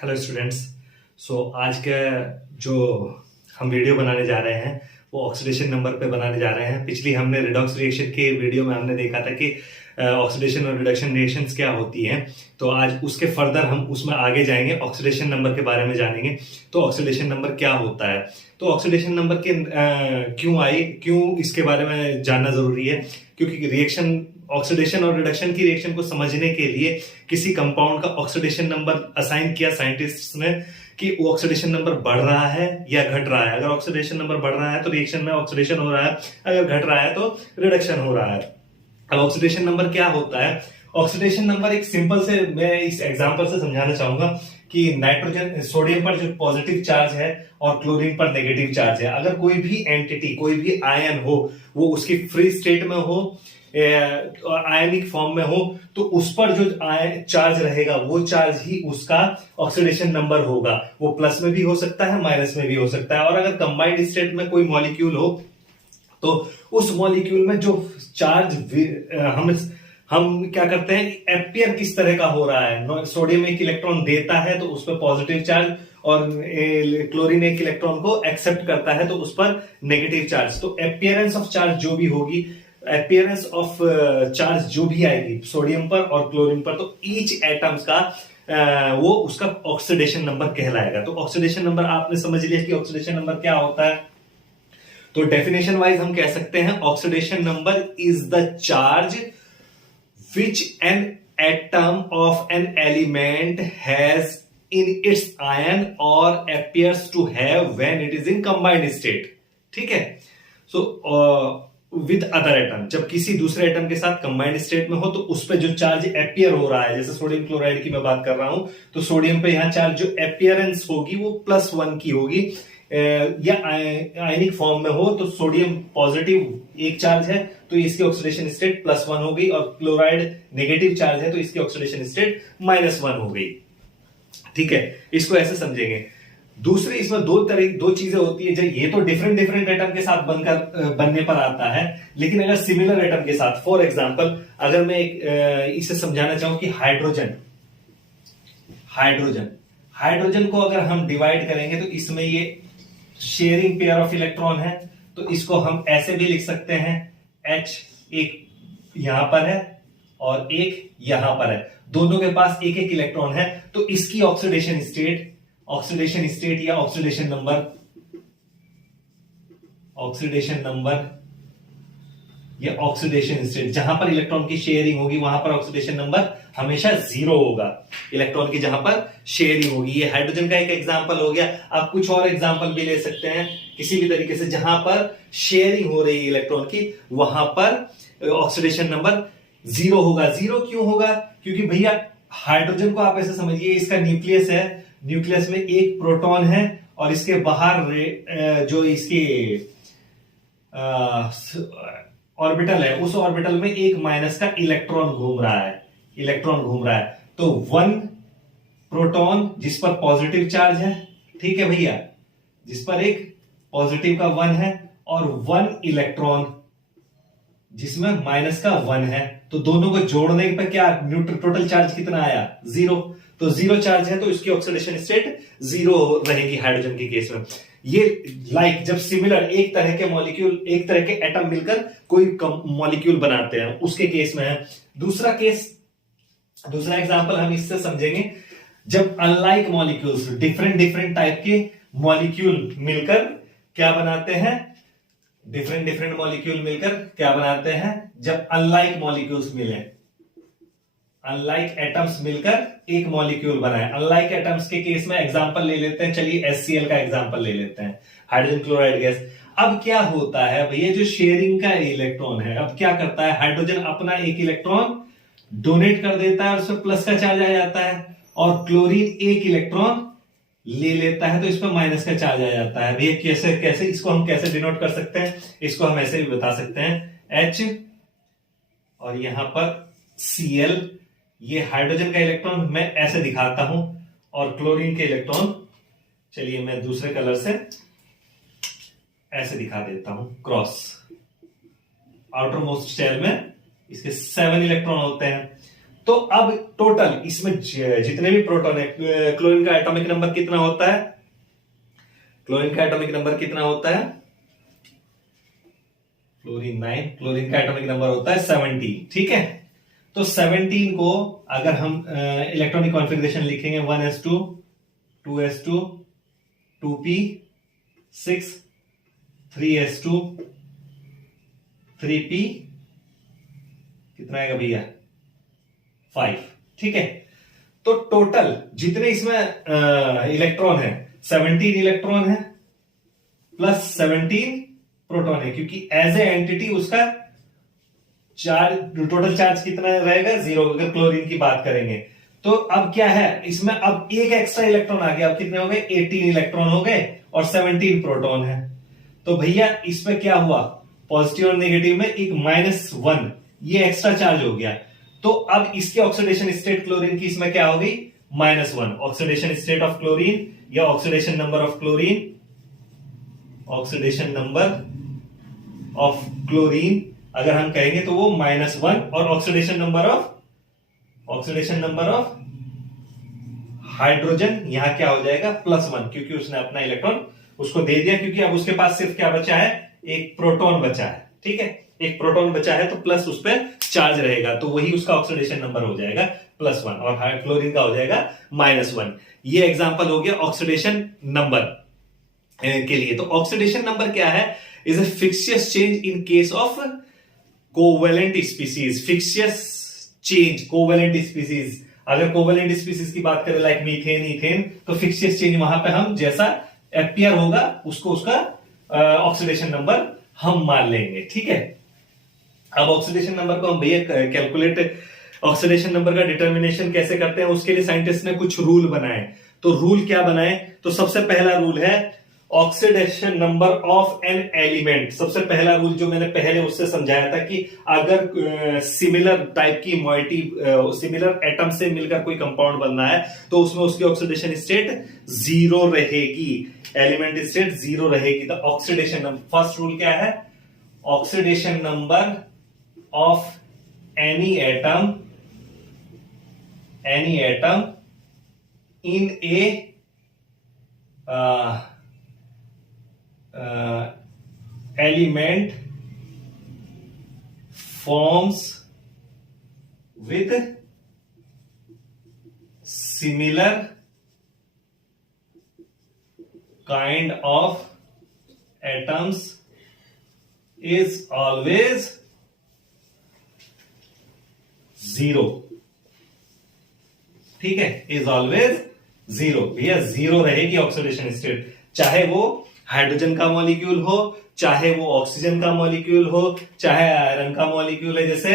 Hello students. आज का जो हम वीडियो बनाने जा रहे हैं वो ऑक्सीडेशन नंबर पे बनाने जा रहे हैं। पिछली हमने रिडॉक्स रिएक्शन के वीडियो में हमने देखा था कि ऑक्सीडेशन और रिडक्शन रिएक्शंस क्या होती हैं। तो आज उसके फर्दर हम उसमें आगे जाएंगे, ऑक्सीडेशन नंबर के बारे में जानेंगे। तो ऑक्सीडेशन नंबर क्या होता है, तो ऑक्सीडेशन नंबर के क्यों इसके बारे में जानना जरूरी है, क्योंकि रिएक्शन ऑक्सीडेशन और रिडक्शन की रिएक्शन को समझने के लिए किसी कंपाउंड का ऑक्सीडेशन नंबर असाइन किया साइंटिस्ट ने कि वो ऑक्सीडेशन नंबर बढ़ रहा है या घट रहा है। अगर ऑक्सीडेशन नंबर बढ़ रहा है तो रिएक्शन में ऑक्सीडेशन हो रहा है, अगर घट रहा है तो रिडक्शन हो रहा है। अब ऑक्सीडेशन नंबर क्या होता है? ऑक्सीडेशन नंबर एक सिंपल से मैं इस एग्जांपल से समझाना चाहूंगा कि नाइट्रोजन सोडियम पर जो पॉजिटिव चार्ज है और क्लोरीन पर नेगेटिव चार्ज है, अगर कोई भी एंटिटी कोई भी आयन हो वो उसकी फ्री स्टेट में हो, आयनिक फॉर्म में हो, तो उस पर जो चार्ज रहेगा वो चार्ज ही उसका ऑक्सीडेशन नंबर होगा। वो प्लस में भी हो सकता है, माइनस में भी हो सकता है। और अगर कंबाइंड स्टेट में कोई मॉलिक्यूल हो तो उस मॉलिक्यूल में जो चार्ज हम क्या करते हैं, एम्पियर किस तरह का हो रहा है। सोडियम एक इलेक्ट्रॉन देता है तो उस पर पॉजिटिव चार्ज, और क्लोरीन एक इलेक्ट्रॉन को एक्सेप्ट करता है तो उस पर नेगेटिव चार्ज। तो एपियरेंस ऑफ चार्ज जो भी होगी, एपियरेंस ऑफ चार्ज जो भी आएगी सोडियम पर और क्लोरीन पर, तो ईच एटम्स का वो उसका ऑक्सीडेशन नंबर कहलाएगा। तो ऑक्सीडेशन नंबर आपने समझ लिया कि ऑक्सीडेशन नंबर क्या होता है। तो डेफिनेशन वाइज हम कह सकते हैं oxidation number is the charge which an atom of an element has in its ion और appears to have when it is in combined state. ठीक है। सो विद अदर एटम, जब किसी दूसरे एटम के साथ कंबाइंड स्टेट में हो तो उस पर जो चार्ज एपियर हो रहा है, जैसे सोडियम क्लोराइड की मैं बात कर रहा हूं, तो सोडियम पे यहां चार्ज जो एपियरेंस होगी वो +1 की होगी, या आयनिक फॉर्म में हो तो सोडियम पॉजिटिव एक चार्ज है तो इसकी ऑक्सीडेशन स्टेट +1 हो गई, और क्लोराइड नेगेटिव चार्ज है तो इसकी ऑक्सीडेशन स्टेट -1 हो गई। ठीक है, इसको ऐसे समझेंगे। दूसरे इसमें दो चीजें होती है। जब ये तो डिफरेंट एटम के साथ बनने पर आता है, लेकिन अगर सिमिलर एटम के साथ, फॉर एग्जांपल अगर मैं इसे समझाना चाहूं कि हाइड्रोजन को अगर हम डिवाइड करेंगे तो इसमें ये शेयरिंग पेयर ऑफ इलेक्ट्रॉन है, तो इसको हम ऐसे भी लिख सकते हैं, H एक यहां पर है और एक यहां पर है, दोनों के पास एक एक इलेक्ट्रॉन है। तो इसकी ऑक्सीडेशन स्टेट या ऑक्सीडेशन नंबर या ऑक्सीडेशन स्टेट, जहां पर इलेक्ट्रॉन की शेयरिंग होगी वहां पर ऑक्सीडेशन नंबर हमेशा 0 होगा। इलेक्ट्रॉन की जहां पर शेयरिंग होगी, ये हाइड्रोजन का एक एग्जांपल हो गया। आप कुछ और एग्जांपल भी ले सकते हैं किसी भी तरीके से, जहां पर शेयरिंग हो रही है इलेक्ट्रॉन की वहां पर ऑक्सीडेशन नंबर 0 होगा। 0 क्यों होगा? क्योंकि भैया हाइड्रोजन को आप ऐसे समझिए, इसका न्यूक्लियस है, न्यूक्लियस में एक प्रोटॉन है और इसके बाहर जो इसकी ऑर्बिटल है, उस ऑर्बिटल में एक माइनस का इलेक्ट्रॉन घूम रहा है। तो 1 प्रोटॉन जिस पर पॉजिटिव चार्ज है, ठीक है भैया, जिस पर एक पॉजिटिव का 1 है, और 1 इलेक्ट्रॉन जिसमें माइनस का 1 है, तो दोनों को जोड़ने पर क्या टोटल चार्ज कितना आया? 0। तो 0 चार्ज है तो इसकी ऑक्सीडेशन स्टेट 0 रहेगी हाइड्रोजन के केस में। ये जब सिमिलर एक तरह के मॉलिक्यूल, एक तरह के एटम मिलकर कोई मॉलिक्यूल बनाते हैं, उसके केस में है। दूसरा एग्जांपल हम इससे समझेंगे, जब अनलाइक मॉलिक्यूल्स, डिफरेंट टाइप के मॉलिक्यूल मिलकर क्या बनाते हैं, डिफरेंट मॉलिक्यूल मिलकर क्या बनाते हैं, जब अनलाइक मॉलिक्यूल्स मिले, अनलाइक एटम्स मिलकर एक मॉलिक्यूल बनाए। अनलाइक एटम्स के केस में एग्जांपल ले लेते हैं, चलिए HCl का एग्जांपल ले लेते हैं, हाइड्रोजन क्लोराइड गैस। अब क्या होता है भैया, जो शेयरिंग का इलेक्ट्रॉन है, अब क्या करता है, हाइड्रोजन अपना एक इलेक्ट्रॉन डोनेट कर देता है और उसमें प्लस का चार्ज आ जाता है, और क्लोरीन एक इलेक्ट्रॉन ले लेता है तो इस पर माइनस का चार्ज आ जाता है। भैया कैसे इसको हम कैसे डिनोट कर सकते हैं? इसको हम ऐसे भी बता सकते हैं, H और यहां पर Cl, ये हाइड्रोजन का इलेक्ट्रॉन मैं ऐसे दिखाता हूं, और क्लोरीन के इलेक्ट्रॉन, चलिए मैं दूसरे कलर से ऐसे दिखा देता हूं, क्रॉस। आउटर मोस्ट शेल में इसके 7 इलेक्ट्रॉन होते हैं। तो अब टोटल इसमें जितने भी प्रोटॉन है, क्लोरीन का एटॉमिक नंबर कितना होता है? क्लोरीन का एटॉमिक नंबर कितना होता है? क्लोरीन 9, क्लोरीन का एटॉमिक नंबर होता है 17, ठीक है। तो 17 को अगर हम इलेक्ट्रॉनिक कॉन्फ़िगरेशन लिखेंगे 1s2 2s2 2p6 3s2 3p, कितना आएगा भैया? 5, ठीक है। तो टोटल जितने इसमें इलेक्ट्रॉन है 17 इलेक्ट्रॉन है प्लस 17 प्रोटॉन है, क्योंकि एज ए एंटिटी उसका चार्ज, टोटल चार्ज कितना रहेगा? 0, अगर क्लोरीन की बात करेंगे। तो अब क्या है इसमें, अब एक एक्स्ट्रा इलेक्ट्रॉन आ गया, अब कितने हो गए? 18 इलेक्ट्रॉन हो गए और 17 प्रोटॉन है। तो भैया इसमें क्या हुआ? पॉजिटिव और नेगेटिव में एक -1 ये एक्स्ट्रा चार्ज हो गया। तो अब इसके ऑक्सीडेशन स्टेट क्लोरीन की इसमें क्या हो गई? -1। ऑक्सीडेशन स्टेट ऑफ क्लोरीन या oxidation number of chlorine, oxidation number of chlorine अगर हम कहेंगे तो वो -1, और ऑक्सीडेशन नंबर ऑफ हाइड्रोजन यहां क्या हो जाएगा? +1, क्योंकि उसने अपना इलेक्ट्रॉन उसको दे दिया, क्योंकि अब उसके पास सिर्फ क्या बचा है? एक प्रोटॉन बचा है, ठीक है। एक प्रोटॉन बचा है तो प्लस उस पर चार्ज रहेगा, तो वही उसका ऑक्सीडेशन नंबर हो जाएगा +1, और क्लोरीन का हो जाएगा -1। ये एग्जांपल हो गया ऑक्सीडेशन नंबर के लिए। तो ऑक्सीडेशन नंबर क्या है? Is a फिक्सियस change in case of covalent species. फिक्सियस change covalent species, अगर कोवेलेंट स्पीसीज की बात करें लाइक मीथेन इथेन, तो फिक्सियस चेंज वहां पे हम जैसा अपीयर होगा उसको उसका ऑक्सीडेशन नंबर हम मान लेंगे, ठीक है। अब ऑक्सीडेशन नंबर को हम भैया कैलकुलेट, ऑक्सीडेशन नंबर का डिटर्मिनेशन कैसे करते हैं उसके लिए साइंटिस्ट ने कुछ रूल बनाए। तो रूल क्या बनाए? तो सबसे पहला रूल है oxidation number of an element. सबसे पहला रूल जो मैंने पहले उससे समझाया था कि अगर सिमिलर टाइप की मॉइटी, सिमिलर एटम से मिलकर कोई कंपाउंड बनना है तो उसमें उसकी ऑक्सीडेशन स्टेट 0 रहेगी, एलिमेंट स्टेट 0 रहेगी। तो ऑक्सीडेशन नंबर, फर्स्ट रूल क्या है? Oxidation number of any atom in A element forms with similar kind of atoms is always 0, ठीक है। इज ऑलवेज 0, भैया 0 रहेगी ऑक्सीडेशन स्टेट, चाहे वो हाइड्रोजन का मॉलिक्यूल हो, चाहे वो ऑक्सीजन का मॉलिक्यूल हो, चाहे आयरन का मॉलिक्यूल है। जैसे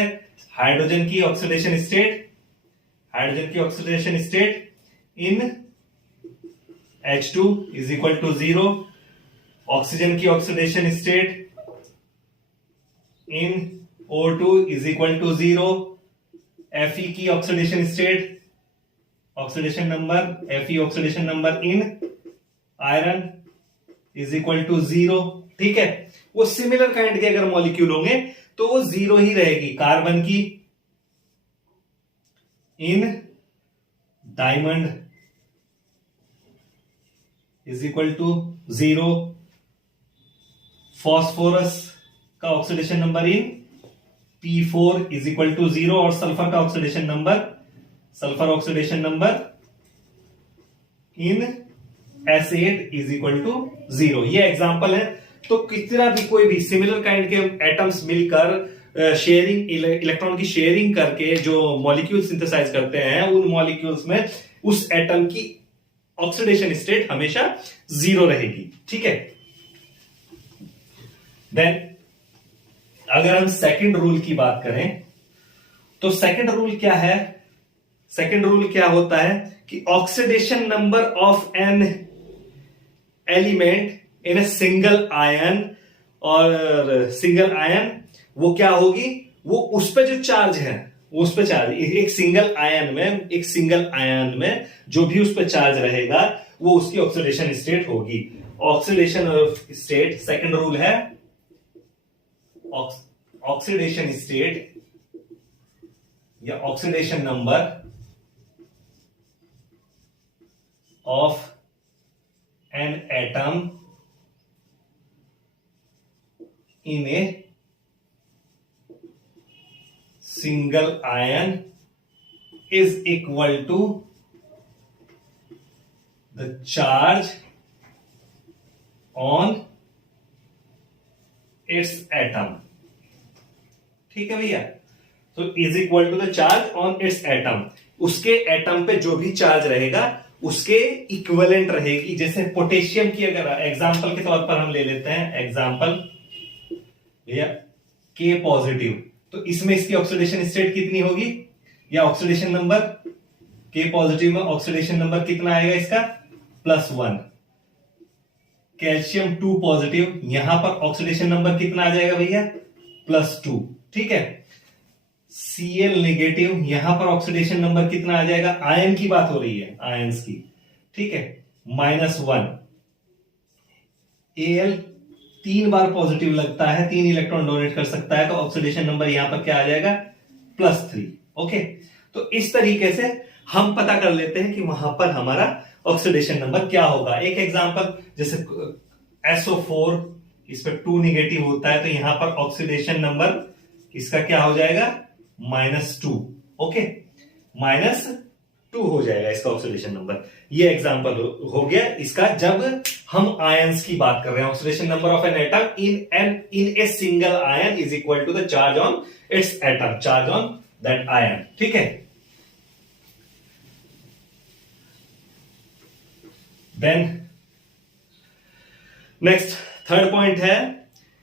हाइड्रोजन की oxidation state in H2 is equal to 0, oxygen की oxidation state in O2 is equal to 0, Fe की oxidation state, oxidation number in iron is equal to 0, ठीक है। वो सिमिलर काइंड के अगर मॉलिक्यूल होंगे तो वो 0 ही रहेगी। कार्बन की in diamond is equal to 0, phosphorus का oxidation number in P4 is equal to 0, और सल्फर का oxidation number in S8 is equal to 0। ये एग्जांपल है। तो कितना भी कोई भी सिमिलर काइंड के एटम्स मिलकर शेयरिंग, इलेक्ट्रॉन की शेयरिंग करके जो मॉलिक्यूल सिंथेसाइज करते हैं, उन मॉलिक्यूल्स में उस एटम की ऑक्सीडेशन स्टेट हमेशा 0 रहेगी, ठीक है। देन अगर हम सेकंड रूल की बात करें तो सेकंड रूल क्या है? सेकंड रूल क्या होता है कि oxidation number of an element in a single ion, और सिंगल आयन वो क्या होगी? वो उस पे जो चार्ज है, उस पे चार्ज एक सिंगल आयन में जो भी उस पे चार्ज रहेगा वो उसकी ऑक्सीडेशन स्टेट होगी। ऑक्सीडेशन स्टेट, सेकंड रूल है ऑक्सीडेशन स्टेट या oxidation number of an atom in a single ion is equal to the charge on its atom. ठीक है भैया, तो is equal to the charge on its atom, उसके atom पे जो भी चार्ज रहेगा उसके इक्विवेलेंट रहेगी। जैसे पोटेशियम की अगर एग्जांपल के तौर पर हम ले लेते हैं, एग्जांपल भैया के पॉजिटिव, तो इसमें इसकी ऑक्सीडेशन स्टेट कितनी होगी, या ऑक्सीडेशन नंबर के पॉजिटिव में ऑक्सीडेशन नंबर कितना आएगा इसका, +1। कैल्शियम 2 पॉजिटिव, यहां पर ऑक्सीडेशन नंबर कितना आ जाएगा भैया, +2। ठीक है, Cl नेगेटिव, यहां पर ऑक्सीडेशन नंबर कितना आ जाएगा, आयन की बात हो रही है, आयंस की। ठीक है, -1। Al 3 बार पॉजिटिव लगता है, 3 इलेक्ट्रॉन डोनेट कर सकता है, तो ऑक्सीडेशन नंबर यहां पर क्या आ जाएगा, +3। ओके, तो इस तरीके से हम पता कर लेते हैं कि वहां पर हमारा ऑक्सीडेशन नंबर क्या होगा। एक एग्जांपल, जैसे SO4, इस पर 2 नेगेटिव होता है, तो यहां पर ऑक्सीडेशन नंबर इसका क्या हो जाएगा, -2। ओके, -2 हो जाएगा इसका ऑक्सीडेशन नंबर। ये एग्जांपल हो गया इसका, जब हम आयंस की बात कर रहे हैं। Oxidation number of an atom in a single ion is equal to the charge on its atom, charge on that ion. ठीक है, देन नेक्स्ट थर्ड पॉइंट है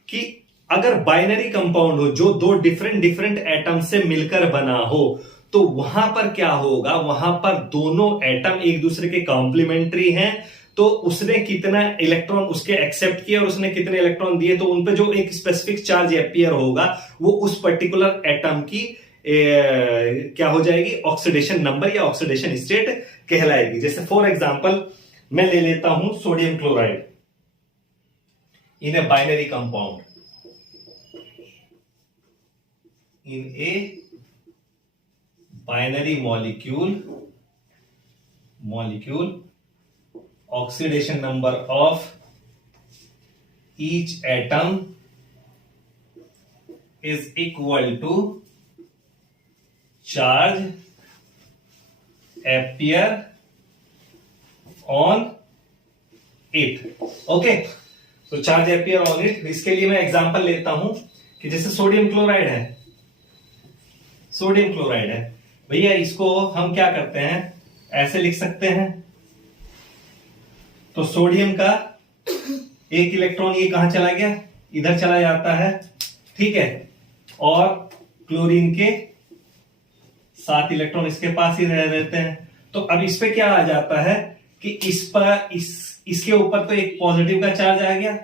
कि अगर बाइनरी कंपाउंड हो जो दो डिफरेंट एटम से मिलकर बना हो, तो वहां पर क्या होगा, वहां पर दोनों एटम एक दूसरे के कॉम्प्लीमेंट्री हैं, तो उसने कितना इलेक्ट्रॉन उसके एक्सेप्ट किया और उसने कितने इलेक्ट्रॉन दिए, तो उन पे जो एक स्पेसिफिक चार्ज अपीयर होगा वो उस पर्टिकुलर एटम की क्या हो जाएगी, ऑक्सीडेशन नंबर या ऑक्सीडेशन स्टेट कहलाएगी। जैसे फॉर एग्जांपल मैं ले लेता हूं sodium chloride in a binary compound, in a binary molecule oxidation number of each atom is equal to charge appear on it। Okay, तो चार्ज appear on it, इसके लिए मैं एग्जांपल लेता हूं कि जैसे सोडियम क्लोराइड है, सोडियम क्लोराइड है भैया, इसको हम क्या करते हैं, ऐसे लिख सकते हैं। तो सोडियम का एक इलेक्ट्रॉन ये कहां चला गया, इधर चला जाता है। ठीक है, और क्लोरीन के 7 इलेक्ट्रॉन इसके पास ही रह रहते हैं। तो अब इस पे क्या आ जाता है कि इस पर इसके ऊपर तो एक पॉजिटिव का चार्ज आ गया,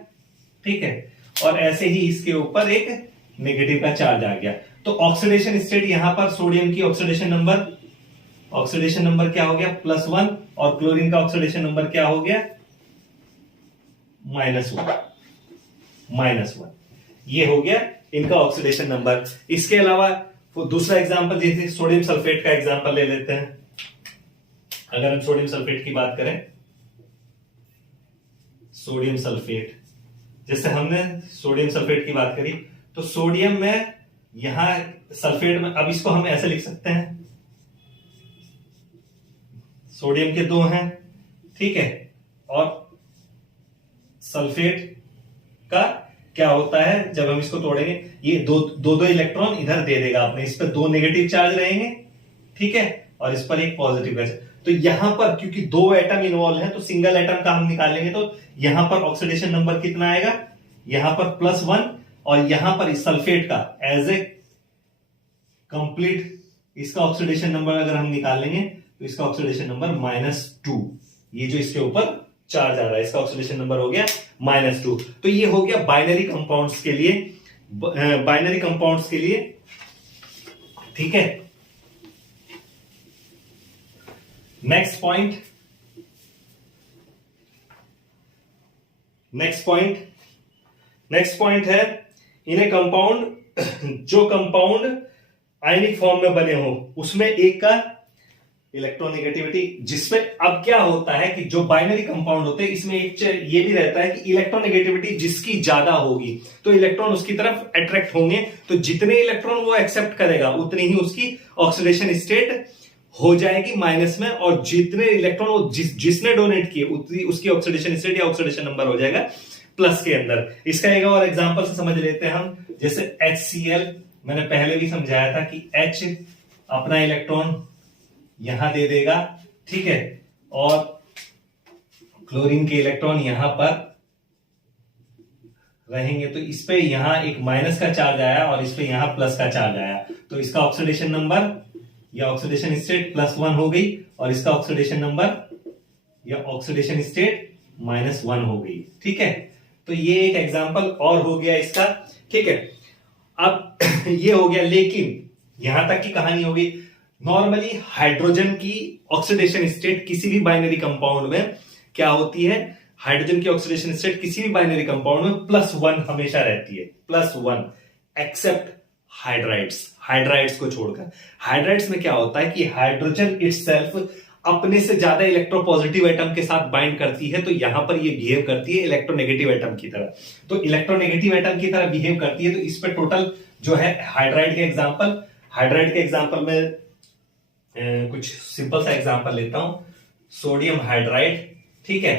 ठीक है, और ऐसे ही इसके ऊपर एक नेगेटिव का चार्ज आ गया। तो ऑक्सीडेशन स्टेट यहां पर सोडियम की ऑक्सीडेशन नंबर क्या हो गया, +1, और क्लोरीन का ऑक्सीडेशन नंबर क्या हो गया, -1। ये हो गया इनका ऑक्सीडेशन नंबर। इसके अलावा दूसरा एग्जांपल, जैसे सोडियम सल्फेट का एग्जांपल ले लेते हैं। अगर हम सोडियम सल्फेट की बात करें, सोडियम सल्फेट, जैसे हमने सोडियम सल्फेट की बात करी, तो सोडियम में यहां सल्फेट में, अब इसको हम ऐसे लिख सकते हैं, सोडियम के 2 हैं, ठीक है, और सल्फेट का क्या होता है, जब हम इसको तोड़ेंगे ये दो इलेक्ट्रॉन इधर दे देगा अपने, इस पर 2 नेगेटिव चार्ज रहेंगे, ठीक है, और इस पर एक पॉजिटिव चार्ज। तो यहां पर क्योंकि 2 एटम इन्वॉल्व हैं, तो सिंगल एटम का हम निकालेंगे, तो यहां पर ऑक्सीडेशन नंबर कितना आएगा, यहां पर +1, और यहां पर इस सल्फेट का एज ए कंप्लीट इसका ऑक्सीडेशन नंबर अगर हम निकालेंगे, तो इसका ऑक्सीडेशन नंबर -2। ये जो इसके ऊपर चार्ज आ रहा है, इसका ऑक्सीडेशन नंबर हो गया -2। तो ये हो गया बाइनरी कंपाउंड्स के लिए, ठीक है। नेक्स्ट पॉइंट है इन ए कंपाउंड, जो कंपाउंड आयनिक फॉर्म में बने हो उसमें एक का इलेक्ट्रोनेगेटिविटी, जिसमें अब क्या होता है कि जो बाइनरी कंपाउंड होते हैं इसमें एक ये भी रहता है कि इलेक्ट्रोनेगेटिविटी जिसकी ज्यादा होगी तो इलेक्ट्रॉन उसकी तरफ अट्रैक्ट होंगे, तो जितने इलेक्ट्रॉन वो एक्सेप्ट करेगा उतनी ही उसकी ऑक्सीडेशन स्टेट हो जाएगी माइनस में, और जितने इलेक्ट्रॉन वो जिसने डोनेट किए उतनी उसकी ऑक्सीडेशन स्टेट या ऑक्सीडेशन नंबर हो जाएगा प्लस के अंदर। इसका एक और एग्जांपल से समझ लेते हैं हम, जैसे HCl, मैंने पहले भी समझाया था कि H अपना इलेक्ट्रॉन यहां दे देगा, ठीक है, और क्लोरीन के इलेक्ट्रॉन यहां पर रहेंगे, तो इस पे यहां एक माइनस का चार्ज आया और इस पे यहां प्लस का चार्ज आया, तो इसका ऑक्सीडेशन नंबर या ऑक्सीडेशन स्टेट +1 हो गई, और इसका ऑक्सीडेशन नंबर या ऑक्सीडेशन स्टेट -1 हो गई, ठीक है। तो ये एक एग्जांपल और हो गया इसका, ठीक है। अब ये हो गया, लेकिन यहां तक की कहानी होगी। नॉर्मली हाइड्रोजन की ऑक्सीडेशन स्टेट किसी भी बाइनरी कंपाउंड में क्या होती है, हाइड्रोजन की ऑक्सीडेशन स्टेट किसी भी बाइनरी कंपाउंड में +1 हमेशा रहती है, +1, एक्सेप्ट हाइड्राइड्स को छोड़कर। हाइड्राइड्स में क्या होता है कि हाइड्रोजन इटसेल्फ अपने से ज्यादा इलेक्ट्रोपॉजिटिव एटम के साथ बाइंड करती है, तो यहां पर ये बिहेव करती है इलेक्ट्रोनेगेटिव एटम की तरह। तो इलेक्ट्रोनेगेटिव एटम की तरह बिहेव करती है, तो इस पर टोटल जो है हाइड्राइड के एग्जांपल में कुछ सिंपल सा एग्जांपल लेता हूं, सोडियम हाइड्राइड, ठीक है।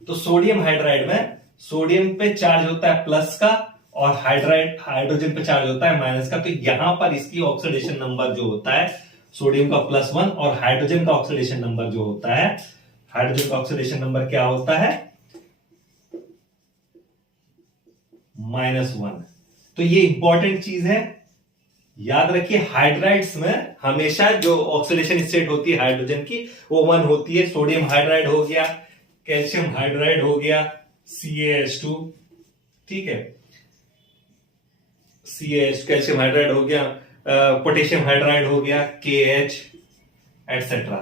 तो सोडियम हाइड्राइड में सोडियम पे चार्ज होता है प्लस का और हाइड्रोजन पे चार्ज होता है माइनस का, तो यहां पर इसकी ऑक्सीडेशन नंबर जो होता है सोडियम का +1 और हाइड्रोजन का ऑक्सीडेशन नंबर जो होता है, हाइड्रोजन का ऑक्सीडेशन नंबर क्या होता है, -1। तो ये इंपॉर्टेंट चीज है, याद रखिए। हाइड्राइड्स में हमेशा जो ऑक्सीडेशन स्टेट होती है हाइड्रोजन की वो 1 होती है। सोडियम हाइड्राइड हो गया, कैल्शियम हाइड्राइड हो गया, CaH2, ठीक है, कैल्शियम हाइड्राइड हो गया, पोटेशियम हाइड्राइड हो गया, KH एटसेट्रा।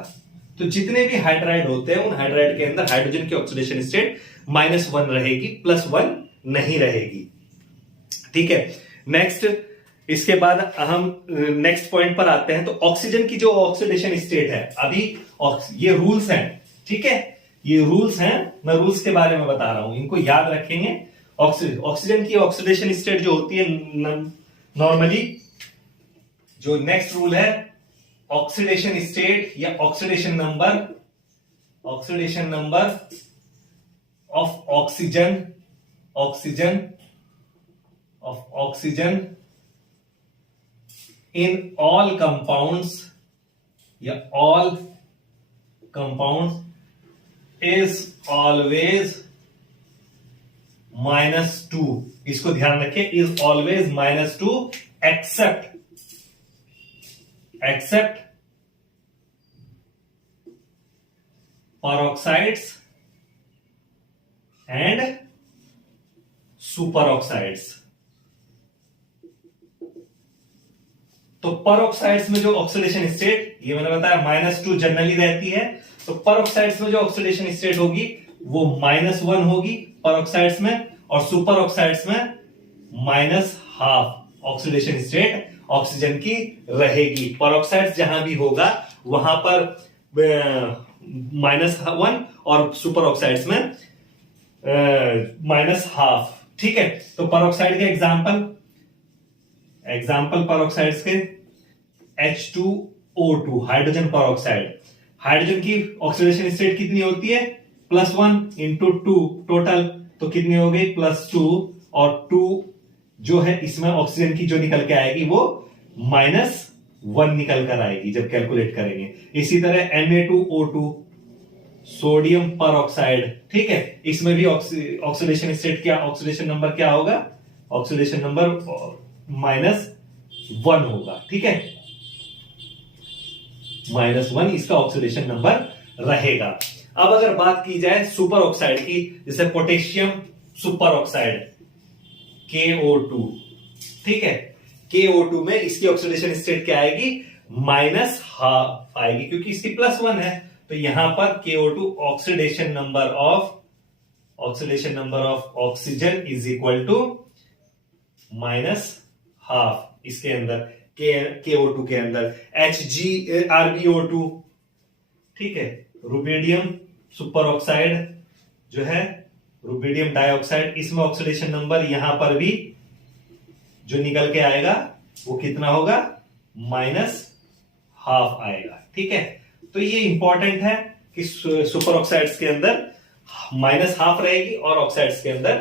तो जितने भी हाइड्राइड होते हैं उन हाइड्राइड के अंदर हाइड्रोजन की ऑक्सीडेशन स्टेट -1 रहेगी, +1 नहीं रहेगी, ठीक है। नेक्स्ट, इसके बाद हम नेक्स्ट पॉइंट पर आते हैं। तो ऑक्सीजन की जो ऑक्सीडेशन स्टेट है, अभी ये रूल्स हैं, ठीक है, ये रूल्स हैं, मैं रूल्स के बारे में बता रहा हूं, इनको याद रखेंगे। ऑक्सीजन की ऑक्सीडेशन स्टेट जो होती है नॉर्मली, जो नेक्स्ट रूल है, ऑक्सीडेशन स्टेट या oxidation number of oxygen in all compounds is always -2। इसको ध्यान रखें, is always -2 except peroxides and superoxides। तो परऑक्साइड्स में जो ऑक्सीडेशन स्टेट, ये मैंने बताया -2 जनरली रहती है, तो परऑक्साइड्स में जो ऑक्सीडेशन स्टेट होगी वो -1 होगी परऑक्साइड्स में, और सुपर ऑक्साइड्स में -12 ऑक्सीडेशन स्टेट ऑक्सीजन की रहेगी। परऑक्साइड्स जहां भी होगा वहां पर -1 और सुपर ऑक्साइड्स में -12, ठीक है। तो परऑक्साइड के एग्जाम्पल परऑक्साइड्स के H2O2 हाइड्रोजन परऑक्साइड, हाइड्रोजन की ऑक्सीडेशन स्टेट कितनी होती है, +1 × 2 टोटल, तो कितनी हो गई, +2, और 2 जो है इसमें ऑक्सीजन की जो निकल के आएगी वो -1 निकल कर आएगी जब कैलकुलेट करेंगे। इसी तरह Na2O2 सोडियम परऑक्साइड, ठीक है, इसमें भी ऑक्सीडेशन स्टेट क्या, ऑक्सीडेशन नंबर क्या होगा, ऑक्सीडेशन नंबर -1 होगा, ठीक है, -1 इसका ऑक्सीडेशन नंबर रहेगा। अब अगर बात की जाए सुपर ऑक्साइड की, जैसे पोटेशियम सुपर ऑक्साइड KO2, ठीक है, KO2 में इसकी ऑक्सीडेशन स्टेट क्या आएगी, -12 आएगी, क्योंकि इसकी +1 है, तो यहां पर KO2 oxidation number of oxygen is equal to -12। इसके अंदर KO2 के अंदर HgRbO2, ठीक है। रुबिडियम सुपर ऑक्साइड जो है, रुबिडियम डाइऑक्साइड, इसमें ऑक्सीडेशन नंबर यहां पर भी जो निकल के आएगा वो कितना होगा, -½ आएगा, ठीक है। तो ये इंपॉर्टेंट है कि सुपर ऑक्साइड्स के अंदर -½ रहेगी और ऑक्साइड्स के अंदर,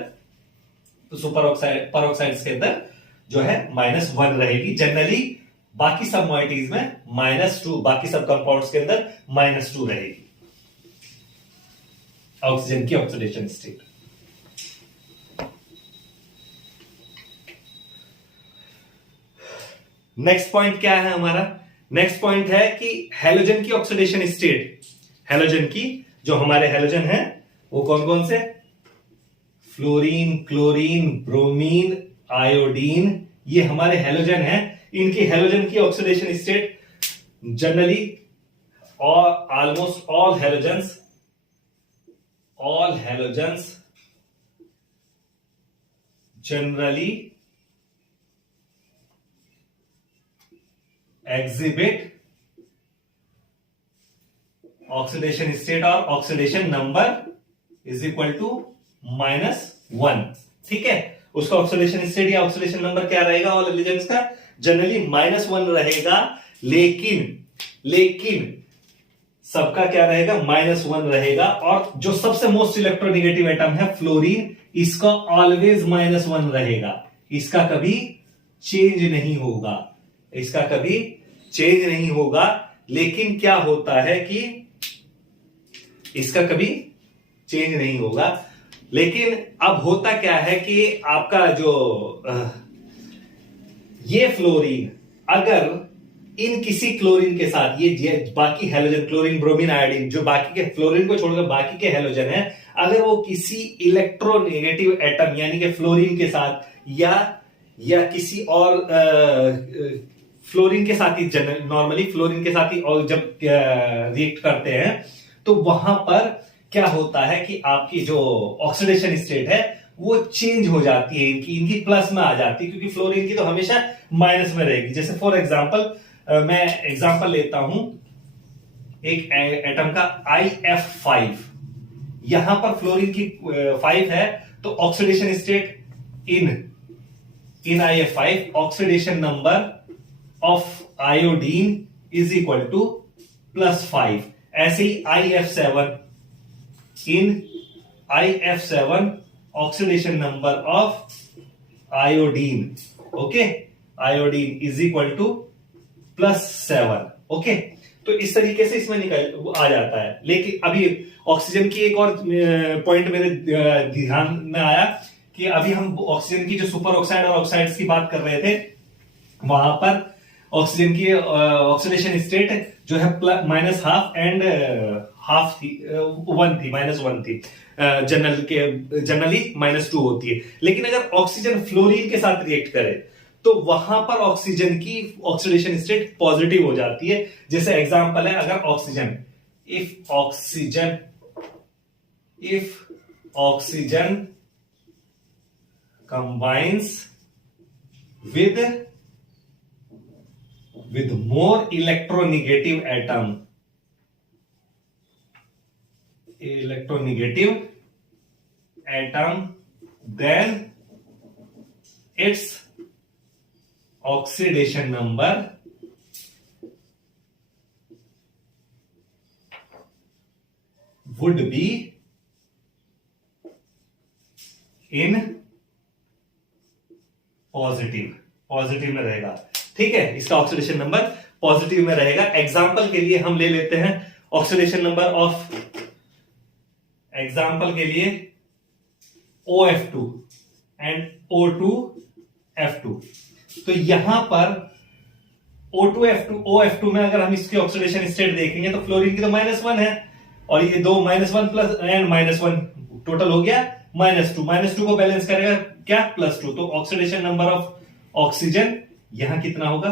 तो सुपर ऑक्साइड पर ऑक्साइड्स के अंदर जो है -1 रहेगी। जनरली बाकी सब मॉइटीज में -2, बाकी सब कंपाउंड्स के अंदर -2 रहेगी ऑक्सीजन की ऑक्सीडेशन स्टेट। नेक्स्ट पॉइंट क्या है हमारा? नेक्स्ट पॉइंट है कि हैलोजन की ऑक्सीडेशन स्टेट। हैलोजन की, जो हमारे हैलोजन है वो कौन कौन से? फ्लोरीन, क्लोरीन, ब्रोमीन, आयोडीन, ये हमारे हैलोजन है। इनकी हैलोजन की ऑक्सीडेशन स्टेट जनरली और almost all halogens generally exhibit oxidation state और oxidation number is equal to -1, ठीक है। उसका ऑक्सीडेशन स्टेट या ऑक्सीडेशन नंबर क्या रहेगा ऑल एलिजेंट्स का? जनरली -1 रहेगा, लेकिन सबका क्या रहेगा? -1 रहेगा। और जो सबसे मोस्ट इलेक्ट्रोनेगेटिव एटम है फ्लोरीन, इसका ऑलवेज -1 रहेगा, इसका कभी चेंज नहीं होगा, इसका कभी चेंज नहीं होगा। लेकिन क्या होता है कि इसका कभी चेंज नहीं होगा, लेकिन अब होता क्या है कि आपका जो ये फ्लोरीन अगर इन किसी क्लोरीन के साथ, ये बाकी हैलोजन क्लोरीन, ब्रोमीन, आयोडीन, जो बाकी के फ्लोरीन को छोड़कर बाकी के हैलोजन है, अगर वो किसी इलेक्ट्रोनेगेटिव एटम यानी कि फ्लोरीन के साथ या किसी और फ्लोरीन के साथ ही, नॉर्मली फ्लोरीन के साथ ही और जब रिएक्ट करते हैं तो वहां पर क्या होता है कि आपकी जो ऑक्सीडेशन स्टेट है वो चेंज हो जाती है, इनकी प्लस में आ जाती है, क्योंकि फ्लोरीन की तो हमेशा माइनस में रहेगी। जैसे फॉर एग्जांपल मैं एग्जांपल लेता हूं एक एटम का IF5, यहां पर फ्लोरीन की 5 है, तो oxidation state in IF5 oxidation number of iodine is equal to +5। ऐसे ही IF7 oxidation number of iodine, okay, iodine is equal to +7, okay. तो इस तरीके से इसमें निकल आ जाता है। लेकिन अभी ऑक्सीजन की एक और पॉइंट मेरे ध्यान में आया कि अभी हम ऑक्सीजन की जो सुपर ऑक्साइड और ऑक्साइड्स की बात कर रहे थे, वहां पर ऑक्सीजन की ऑक्सीडेशन स्टेट जो है -½ एंड ½ थी, 1 थी, -1 थी, जनरली -2 होती है। लेकिन अगर ऑक्सीजन फ्लोरीन के साथ रिएक्ट करे तो वहां पर ऑक्सीजन की ऑक्सीडेशन स्टेट पॉजिटिव हो जाती है। जैसे एग्जांपल है, अगर oxygen, if oxygen combines with more electronegative atom then its oxidation number would be in positive में रहेगा, ठीक है। इसका ऑक्सीडेशन नंबर पॉजिटिव में रहेगा। एग्जाम्पल के लिए हम ले लेते हैं ऑक्सीडेशन नंबर ऑफ, एग्जाम्पल के लिए OF2 एंड O2F2। तो यहां पर OF2 में अगर हम इसकी ऑक्सीडेशन स्टेट देखेंगे तो फ्लोरीन की तो -1 है, और ये दो -1 प्लस एंड -1 टोटल हो गया -2 को बैलेंस करेगा क्या? +2। तो ऑक्सीडेशन नंबर ऑफ ऑक्सीजन यहां कितना होगा?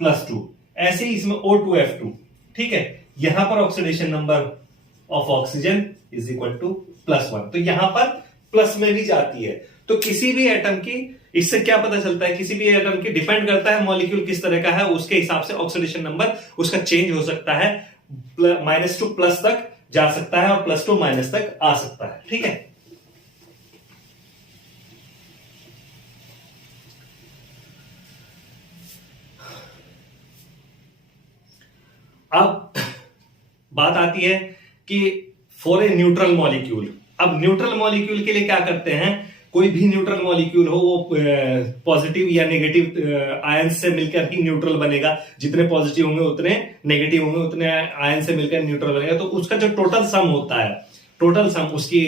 +2। ऐसे ही इसमें O2F2, ठीक है, यहां पर oxidation number of oxygen is equal to +1, तो यहां पर प्लस में भी जाती है। तो किसी भी एटम की इससे क्या पता चलता है, किसी भी एटम की डिपेंड करता है मॉलिक्यूल किस तरह का है, उसके हिसाब से ऑक्सीडेशन नंबर उसका चेंज हो सकता है, -2 प्लस तक जा सकता है और +2 माइनस तक आ सकता है। ठीक है, अब बात आती है कि फॉर ए न्यूट्रल मॉलिक्यूल, अब न्यूट्रल मॉलिक्यूल के लिए क्या करते हैं, कोई भी न्यूट्रल मॉलिक्यूल हो वो पॉजिटिव या नेगेटिव आयन से मिलकर ही न्यूट्रल बनेगा, जितने पॉजिटिव होंगे उतने नेगेटिव होंगे, उतने आयन से मिलकर न्यूट्रल बनेगा। तो उसका जो टोटल सम होता है, टोटल सम उसकी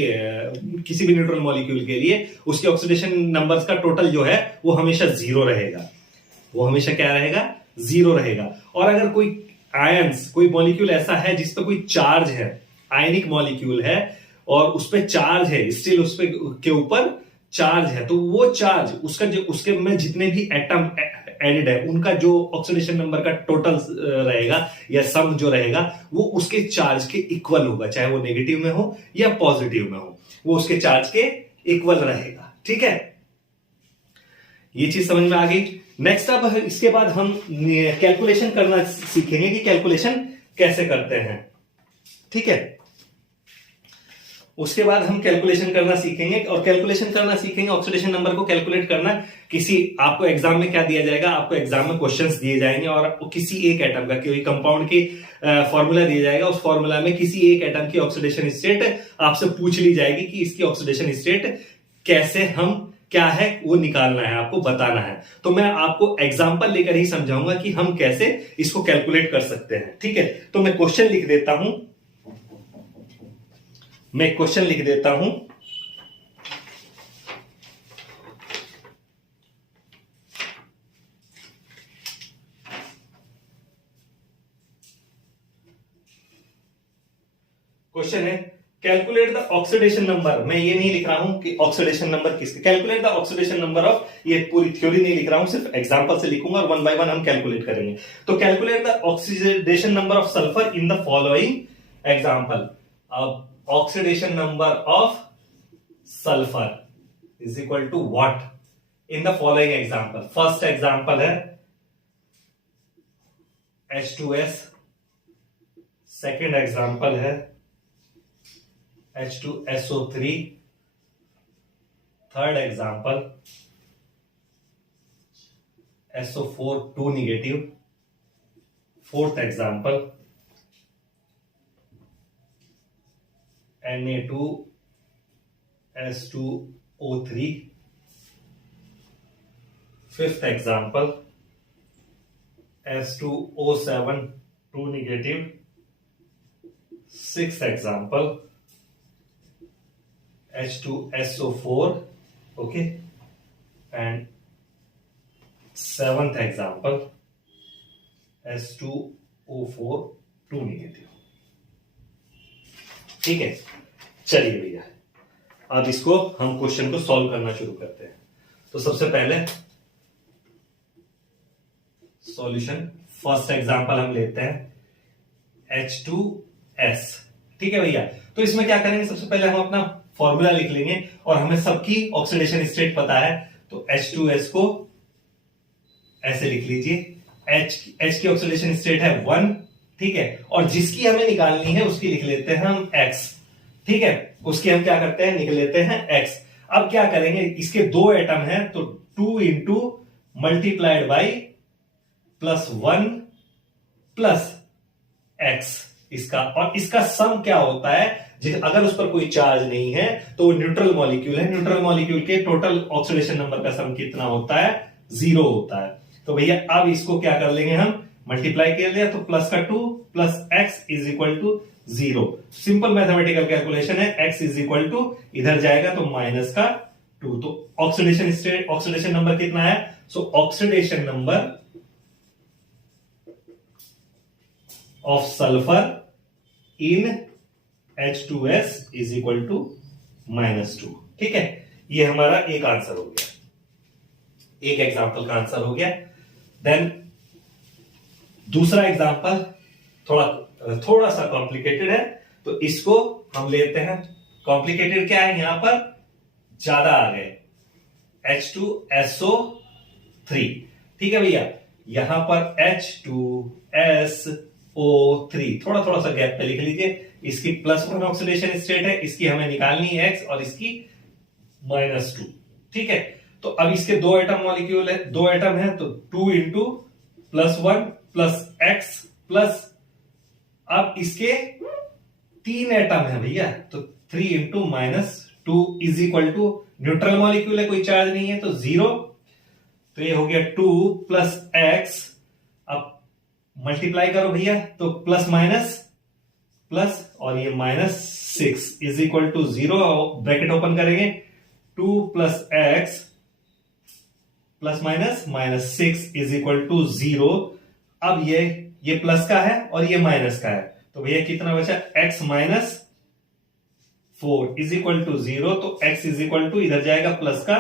किसी भी न्यूट्रल मॉलिक्यूल के लिए उसके ऑक्सीडेशन नंबर्स का टोटल जो है वो हमेशा 0 रहेगा, वो हमेशा क्या रहेगा, 0 रहेगा। और अगर कोई आयंस, कोई मॉलिक्यूल ऐसा है जिस पर कोई चार्ज है, आयनिक मॉलिक्यूल है और उस पर चार्ज है, स्टिल उस पे के ऊपर चार्ज है, तो वो चार्ज उसका जो उसके में जितने भी एटम एडेड है उनका जो ऑक्सीडेशन नंबर का टोटल रहेगा या सम जो रहेगा वो उसके चार्ज के इक्वल होगा, चाहे वो नेगेटिव में हो या पॉजिटिव में हो, वो उसके चार्ज के इक्वल रहेगा। ठीक है, ये चीज समझ में आ गई। नेक्स्ट, अब इसके बाद हम कैलकुलेशन करना सीखेंगे कि कैलकुलेशन कैसे करते हैं। ठीक है, उसके बाद हम कैलकुलेशन करना सीखेंगे, और कैलकुलेशन करना सीखेंगे ऑक्सीडेशन नंबर को कैलकुलेट करना। किसी आपको एग्जाम में क्या दिया जाएगा, आपको एग्जाम में क्वेश्चंस दिए जाएंगे और किसी एक एटम का, कोई कंपाउंड की फॉर्मूला दिया जाएगा, उस फॉर्मूला में किसी एक एटम की ऑक्सीडेशन स्टेट आपसे पूछ ली जाएगी कि इसकी ऑक्सीडेशन स्टेट कैसे, हम क्या है वो निकालना है, आपको बताना है। तो मैं आपको एग्जांपल लेकर ही समझाऊंगा कि हम कैसे इसको कैलकुलेट कर सकते हैं। ठीक है, तो मैं क्वेश्चन लिख देता हूं, मैं क्वेश्चन लिख देता हूं। क्वेश्चन है कैलकुलेट द ऑक्सीडेशन नंबर। मैं ये नहीं लिख रहा हूं कि ऑक्सीडेशन नंबर किसके, calculate the oxidation number of, ये पूरी थ्योरी नहीं लिख रहा हूं, सिर्फ एग्जांपल से लिखूंगा और 1 बाय 1 हम कैलकुलेट करेंगे। तो calculate the oxidation number of sulphur in the following example. अब oxidation number of sulphur is equal to what in the following example. First example है H2S, सेकेंड एग्जांपल है H2SO3, third example SO4 2 negative, fourth example Na2S2O3, fifth example S2O7 2 negative, sixth example H2SO4, okay, and seventh example S2O4 2 negative. ठीक है, चलिए भैया अब इसको हम question को सॉल्व करना शुरू करते हैं। तो सबसे पहले सॉल्यूशन, फर्स्ट एग्जांपल हम लेते हैं H2S। ठीक है भैया, तो इसमें क्या करेंगे, सबसे पहले हम अपना फॉर्मूला लिख लेंगे और हमें सबकी ऑक्सीडेशन स्टेट पता है। तो H2S को ऐसे लिख लीजिए, H की ऑक्सीडेशन स्टेट है 1, ठीक है, और जिसकी हमें निकालनी है उसकी लिख लेते हैं हम X। ठीक है, उसकी हम क्या करते हैं, निकल लेते हैं X। अब क्या करेंगे, इसके दो एटम है तो 2 into multiplied by +1 plus X इसका, और इसका सम क्या होता है, अगर उस पर कोई चार्ज नहीं है तो वो न्यूट्रल मॉलिक्यूल है, न्यूट्रल मॉलिक्यूल के टोटल ऑक्सीडेशन नंबर का सम कितना होता है, 0 होता है। तो भैया अब इसको क्या कर लेंगे, हम मल्टीप्लाई कर लिया तो +2 plus X is equal to 0। Simple mathematical calculation है, X इज इक्वल टू इधर जाएगा तो -2। तो ऑक्सीडेशन स्टेट, ऑक्सीडेशन नंबर कितना है, so oxidation number of sulphur in H2S is equal to -2। ठीक है, ये हमारा एक आंसर हो गया, एक एग्जांपल का आंसर हो गया। देन दूसरा एग्जांपल थोड़ा सा कॉम्प्लिकेटेड है, तो इसको हम लेते हैं। कॉम्प्लिकेटेड क्या है, यहां पर ज्यादा आ गए, H2SO3। ठीक है भैया, यहां पर H2SO3 थोड़ा थोड़ा सा गैप पे लिख लीजिए। इसकी +1 ऑक्सीडेशन स्टेट है, इसकी हमें निकालनी है X और इसकी -2। ठीक है, तो अब इसके दो एटम मॉलिक्यूल है, दो एटम है, तो 2 इंटू +1 प्लस X प्लस, अब इसके 3 एटम है भैया, तो 3 into -2 is equal to, neutral molecule है, कोई चार्ज नहीं है तो 0, तो ये हो गया 2 प्लस X। अब मल्टीप्लाई करो भैया, तो प्लस माइनस प्लस और ये -6 is equal to 0, bracket open करेंगे, 2 plus X plus minus -6 is equal to 0। अब ये प्लस का है और ये माइनस का है, तो भैया कितना बचा, X -4 इज इक्वल टू 0, तो X इज इक्वल टू इधर जाएगा प्लस का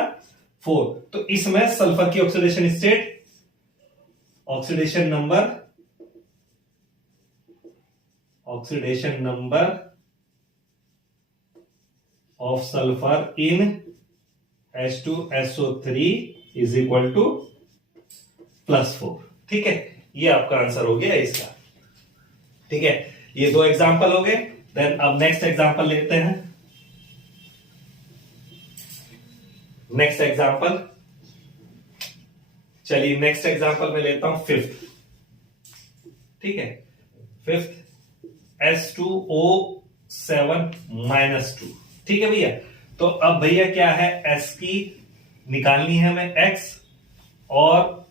4। तो इसमें सल्फर की oxidation state, oxidation number of sulphur in H2SO3 is equal to +4। ठीक है, ये आपका आंसर हो गया इसका। ठीक है, ये दो एग्जांपल हो गए। देन अब नेक्स्ट एग्जांपल लेते हैं। नेक्स्ट एग्जांपल, चलिए नेक्स्ट एग्जांपल में लेता हूं 5th। ठीक है, 5th H2O7-2। ठीक है भैया, तो अब भैया क्या है, S की निकालनी है हमें X और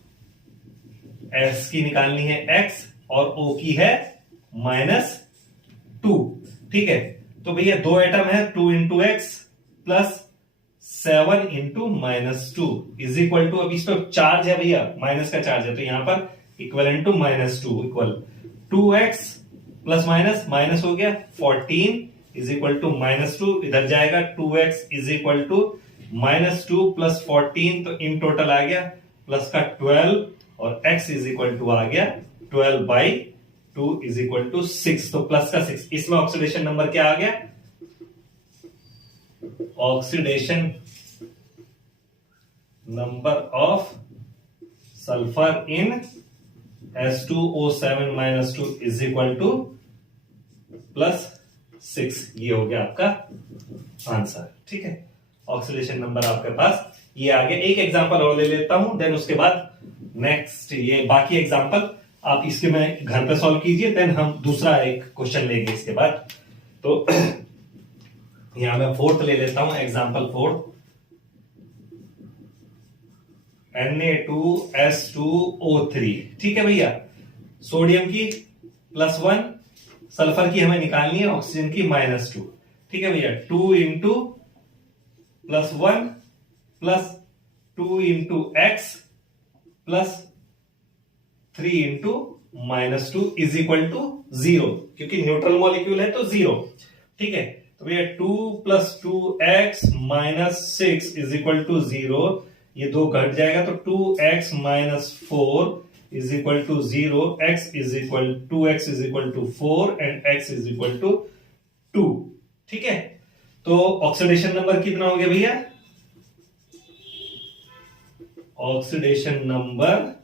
S की निकालनी है X और O की है -2। ठीक है, तो भैया दो एटम है, 2 into X plus 7 into -2 is equal to, अब इस पर चार्ज है भैया, माइनस का चार्ज है, तो यहां पर equal to -2 equal 2x plus minus हो गया 14 इज इक्वल टू -2, इधर जाएगा 2x is equal to -2 plus 14, तो इन टोटल आ गया प्लस का 12 और x इज इक्वल टू आ गया 12/2 इज इक्वल टू 6, तो प्लस का 6। इसमें ऑक्सीडेशन नंबर क्या आ गया, oxidation number of sulphur in H2O7-2 is equal to +6। ये हो गया आपका आंसर। ठीक है, ऑक्सीडेशन नंबर आपके पास ये आ गया। एक एग्जांपल और ले लेता हूं, देन उसके बाद नेक्स्ट ये बाकी एग्जांपल आप इसके में घर पे सॉल्व कीजिए, देन हम दूसरा एक क्वेश्चन लेंगे इसके बाद। तो यहां मैं 4th ले लेता हूं, एग्जांपल 4, Na2S2O3। ठीक है भैया, सोडियम की +1, सल्फर की हमें निकालनी है, ऑक्सीजन की -2। ठीक है भैया, 2 into +1 plus 2 into X plus 3 into -2 is equal to 0, क्योंकि न्यूट्रल मॉलिक्यूल है तो 0। ठीक है, तो भैया 2 + 2x -6 इज इक्वल टू 0, ये दो घट जाएगा तो 2x - 4 is equal to 0, x is equal 2x is equal to 4 and x is equal to 2। ठीक है, तो ऑक्सीडेशन नंबर कितना हो गया भैया, oxidation number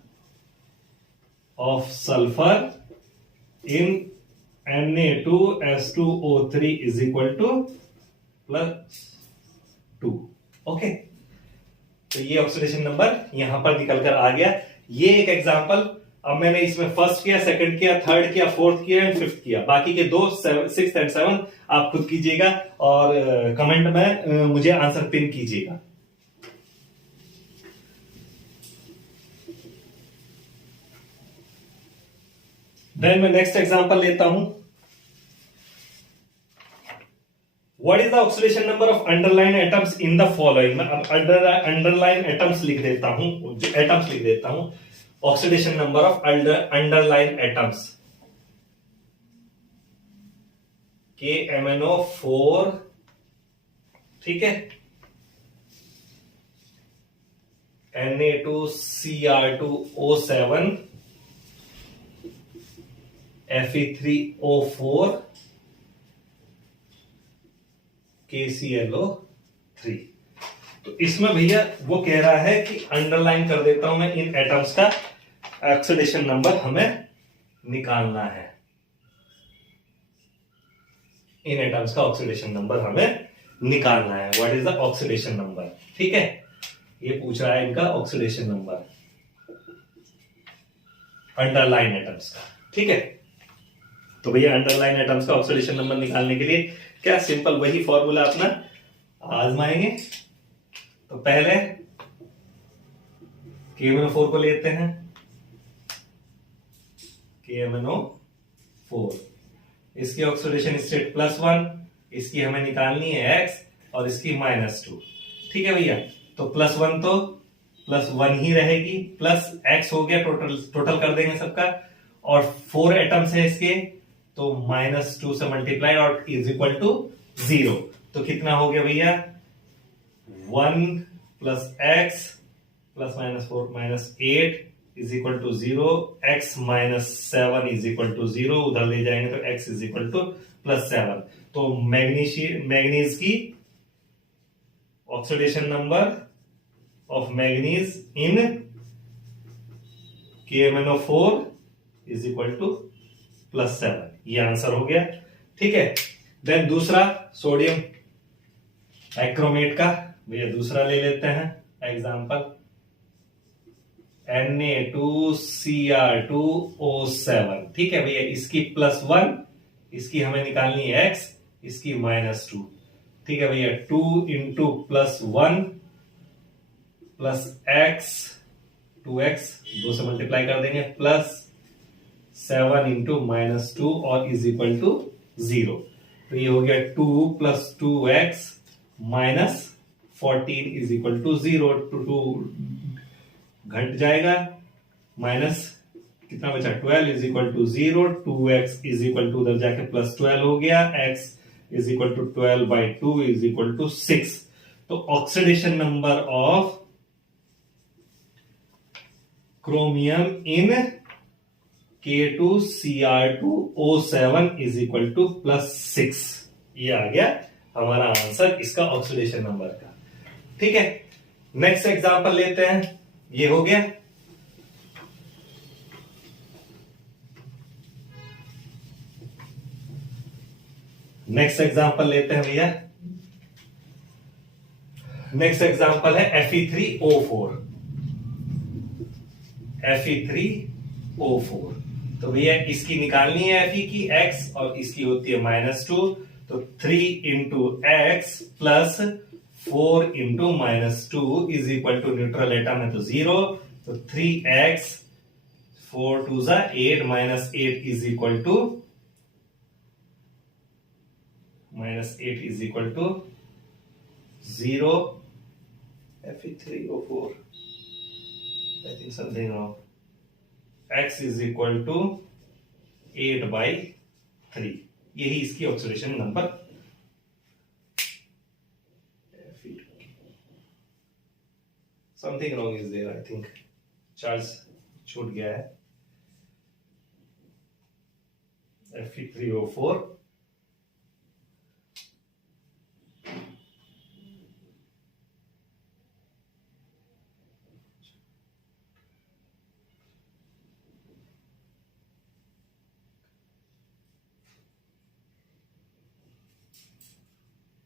of sulphur in Na2S2O3 is equal to +2। Okay, तो ये ऑक्सीडेशन नंबर यहां पर निकल कर आ गया। ये एक एग्जांपल, अब मैंने इसमें फर्स्ट किया, सेकंड किया, थर्ड किया, फोर्थ किया एंड फिफ्थ किया। बाकी के 2 6 एंड 7 आप खुद कीजिएगा और कमेंट में मुझे आंसर पिन कीजिएगा। देन मैं नेक्स्ट एग्जांपल लेता हूं। What is the oxidation number of underlying atoms in the following? मैं अब underlying atoms लिख देता हूं, atoms लिख देता हूं। Oxidation number of underlying atoms, KMnO4, ठीक है, Na2Cr2O7, Fe3O4, KClO3। तो इसमें भैया वो कह रहा है कि अंडरलाइन कर देता हूं मैं, इन एटम्स का ऑक्सीडेशन नंबर हमें निकालना है। इन एटम्स का ऑक्सीडेशन नंबर हमें निकालना है। What is the oxidation number? ठीक है, ये पूछ रहा है इनका ऑक्सीडेशन नंबर अंडरलाइन एटम्स का। ठीक है, तो भैया अंडरलाइन एटम्स का ऑक्सीडेशन नंबर निकालने के लिए क्या सिंपल वही फॉर्मूला अपना आजमाएंगे। तो पहले KMnO4 को लेते हैं, KMnO4, इसकी ऑक्सीडेशन स्टेट +1, इसकी हमें निकालनी है x और इसकी -2। ठीक है भैया, तो +1 तो +1 ही रहेगी, प्लस x हो गया, टोटल कर देंगे सबका, और 4 एटम्स है इसके, तो -2 से मल्टीप्लाई और इज इक्वल टू 0। तो कितना हो गया भैया, 1 + x + -4 - 8 is equal to 0, x - 7 is equal to 0, उधर ले जाएंगे तो x इज इक्वल टू +7। तो मैग्नीज की oxidation number of manganese in KMnO4 is equal to +7। ये आंसर हो गया। ठीक है, देन दूसरा सोडियम एक्रोमेट का भैया दूसरा ले लेते हैं एग्जांपल, Na2Cr2O7। ठीक है भैया, इसकी +1, इसकी हमें निकालनी है x, इसकी -2। ठीक है भैया, 2 × +1 + x, 2x 2 से मल्टीप्लाई कर देंगे, +7 × -2 और इज इक्वल टू 0। तो ये हो गया 2 + 2x -14 इज इक्वल टू 0। 2 घट जाएगा, माइनस कितना बचा, 12 is equal to 0, 2x is equal to उधर जाके +12 हो गया, x is equal to 12/2 is equal to 6। तो oxidation number of chromium in K2Cr2O7 is equal to +6। ये आ गया हमारा आंसर इसका ऑक्सीडेशन नंबर का। ठीक है, नेक्स्ट एग्जांपल लेते हैं। ये हो गया। नेक्स्ट एग्जांपल लेते हैं भैया। नेक्स्ट एग्जांपल है Fe3O4। Fe3O4, तो भैया इसकी निकालनी है Fe की x और इसकी होती है -2, तो 3 × x + 4 × -2 is equal to, neutral atom है तो 0, तो 3x 4 2 8 -8 is equal to -8 is equal to 0। Fe3O4, I think something wrong. x is equal to 8/3, यही इसकी oxidation number. Something wrong is there, I think charge छूट गया है। Fe3O4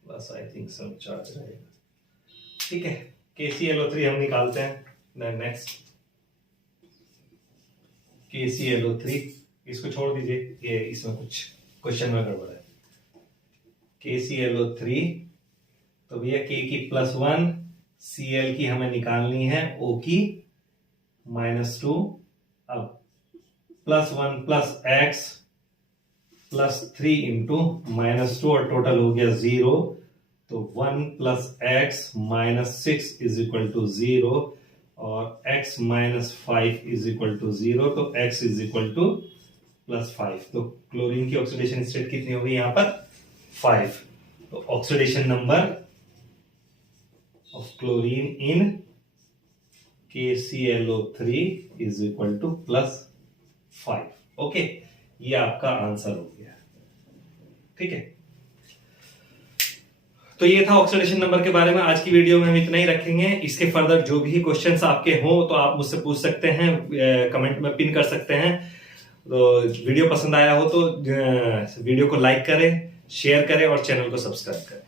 बस, I think सब चार्ज रहेगा। ठीक है, KClO3 हम निकालते हैं। नेक्स्ट KClO3, इसको छोड़ दीजिए, ये इसमें कुछ क्वेश्चन में गड़बड़ है। KClO3, तो भैया K की +1, Cl की हमें निकालनी है, O की -2। अब +1 + x + 3 × -2 और टोटल हो गया 0, तो 1 + x -6 इज इक्वल टू 0 और x -5 इज इक्वल टू 0, तो x इज इक्वल टू +5। तो क्लोरीन की ऑक्सीडेशन स्टेट कितनी होगी यहां पर, 5। तो oxidation number of chlorine in KClO3 is equal to +5। Okay, ये आपका आंसर हो गया। ठीक है, तो ये था ऑक्सीडेशन नंबर के बारे में। आज की वीडियो में हम इतना ही रखेंगे। इसके फर्दर जो भी क्वेश्चंस आपके हो तो आप मुझसे पूछ सकते हैं, कमेंट में पिन कर सकते हैं। तो वीडियो पसंद आया हो तो वीडियो को लाइक करें, शेयर करें और चैनल को सब्सक्राइब करें।